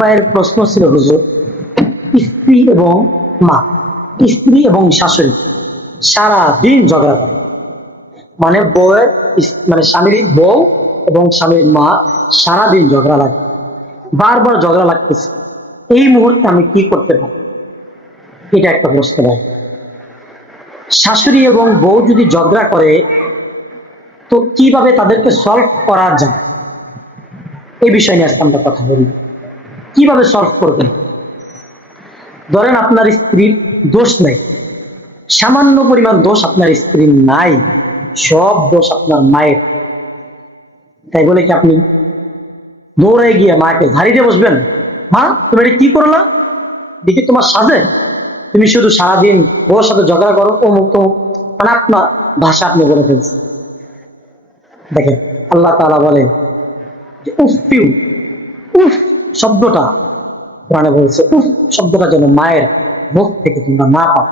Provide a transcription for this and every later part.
ভাইয়ের প্রশ্ন ছিল, হুজুর, স্ত্রী এবং মা, স্ত্রী এবং শাশুড়ি সারা দিন ঝগড়া করে। মানে বউয়ের মানে স্বামীর বউ এবং স্বামীর মা সারাদিন ঝগড়া লাগে, বারবার ঝগড়া লাগতেছে। এই মুহূর্তে আমি কি করতে পারি? এটা একটা প্রশ্ন ভাই। শাশুড়ি এবং বউ যদি ঝগড়া করে, তো কিভাবে তাদেরকে সলভ করা যায়, এই বিষয় নিয়ে আজকে আমরা কথা বলি। কিভাবে সলভ করবেন? ধরেন আপনার স্ত্রীর দোষ নাই, সামান্য পরিমাণ দোষ আপনার স্ত্রীর নাই, সব দোষ আপনার মায়ের। তাই বলে কি আপনি দৌড়ে গিয়ে মাকে ঝাড়ি দিয়ে বসবেন? মা, তুমি এটা কি করলা? দেখি তোমার সাজে, তুমি শুধু সারাদিন বউর সাথে ঝগড়া করো, অমুক তমুক, মানে আপনার ভাষা আপনি বলে ফেলছেন। দেখেন, আল্লাহ তাআলা বলে যে উফিউ, উফ শব্দটা কোরআনে বলছে, উফ শব্দটা যেন মায়ের মুখ থেকে তোমরা না পাও।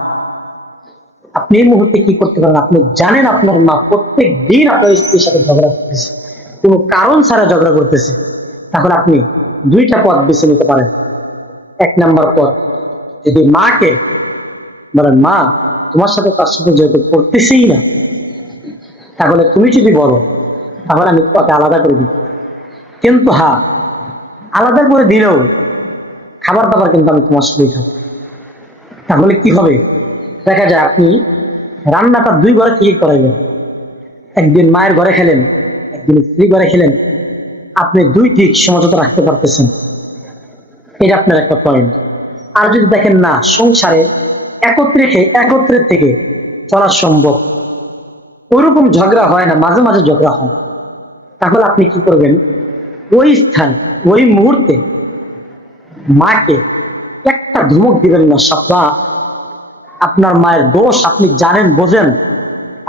আপনি এই মুহূর্তে কি করতে পারেন? আপনি জানেন আপনার মা প্রত্যেক দিন আপনার স্ত্রীর সাথে ঝগড়া করতেছে, কোনো কারণ ছাড়া ঝগড়া করতেছে। তাহলে আপনি দুইটা পথ বেছে নিতে পারেন। এক নাম্বার পথ, যদি মাকে বলেন, মা, তোমার সাথে তার সাথে যেহেতু করতেছেই না, তাহলে তুমি যদি বলো, তাহলে আমি তোমাকে আলাদা করে দিই। কিন্তু হ্যাঁ, আলাদা করে দিলেও খাবার দাবার কিন্তু আমি তোমার সাথেই খাবো। তাহলে কি হবে? দেখা যায় আপনি রান্নাটা দুই ঘরে থেকে করাইলেন, একদিন মায়ের ঘরে খেলেন, একদিন স্ত্রী ঘরে খেলেন, আপনি দুই ঠিক সমঝোতা রাখতে পারতেছেন। এটা আপনার একটা পয়েন্ট। আর যদি দেখেন না, সংসারে একত্রে থেকে চলা সম্ভব, ওইরকম ঝগড়া হয় না, মাঝে মাঝে ঝগড়া হয়, তাহলে আপনি কি করবেন? ওই স্থান, ওই মুহূর্তে মাকে একটা ধমক দিবেন না। সাব্বা, আপনার মায়ের দোষ আপনি জানেন, বোঝেন,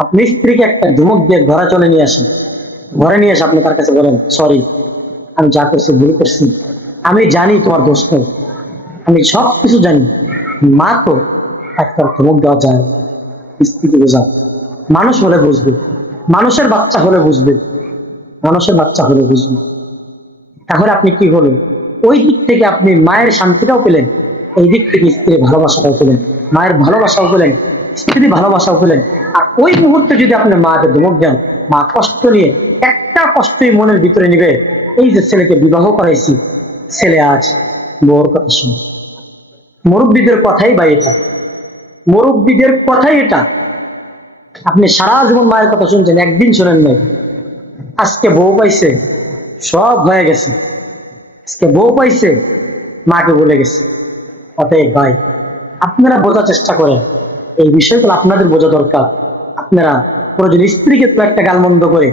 আপনি স্ত্রীকে একটা ধমক দিয়ে ঘরে চলে নিয়ে আসেন। ঘরে নিয়ে এসে আপনি তার কাছে বলেন, সরি, আমি যা করছি ভুল করছি, আমি জানি তোমার দোষ নেই, আমি সব কিছু জানি। মা তো একটা ধমক দেওয়া যায়, স্ত্রীকে বোঝা, মানুষ হলে বুঝবে, মানুষের বাচ্চা হলে বুঝবে, মানুষের বাচ্চা হলে বুঝবে। তাহলে আপনি কি হলো, ওই দিক থেকে আপনি মায়ের শান্তিটাও পেলেন, এই দিক থেকে স্ত্রীর ভালোবাসাটাও পেলেন, মায়ের ভালোবাসাও পেলেন, স্ত্রীর ভালোবাসাও পেলেন। আর ওই মুহূর্তে যদি আপনি মাকে ধমক দেন, মা কষ্ট নিয়ে, একটা কষ্টই মনের ভিতরে নিবে, এই যে ছেলেকে বিবাহ করাইছি, ছেলে আজ বউর কথা শুনে। মুরব্বীদের কথাই বা এটা, মুরব্বীদের কথাই এটা। আপনি সারা জীবন মায়ের কথা শুনছেন, একদিন শোনেন নাই, আজকে বউ পাইছে, সব হয়ে গেছে, আজকে বউ পাইছে, মাকে বলে গেছে। অতএব ভাই, আপনারা বোঝার চেষ্টা করেন, এই বিষয়গুলো আপনাদের বোঝা দরকার। আপনারা প্রয়োজন স্ত্রীকে তো একটা গালমন্দ করে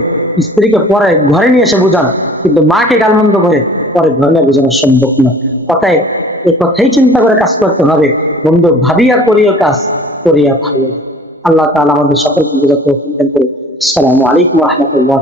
স্ত্রীকে পরে ঘরে নিয়ে এসে বোঝান, কিন্তু মাকে গালমন্দ করে পরে ঘরে নিয়ে বোঝানো সম্ভব না। অতএব এই কথাই চিন্তা করে কাজ করতে হবে, বন্ধু, ভাবিয়া করিও কাজ, করিয়া ভাবিও। আল্লাহ তাআলা আমাদের সকলকে বোঝার তৌফিক দান করুন। আসসালামু আলাইকুম ওয়া রাহমাতুল্লাহ।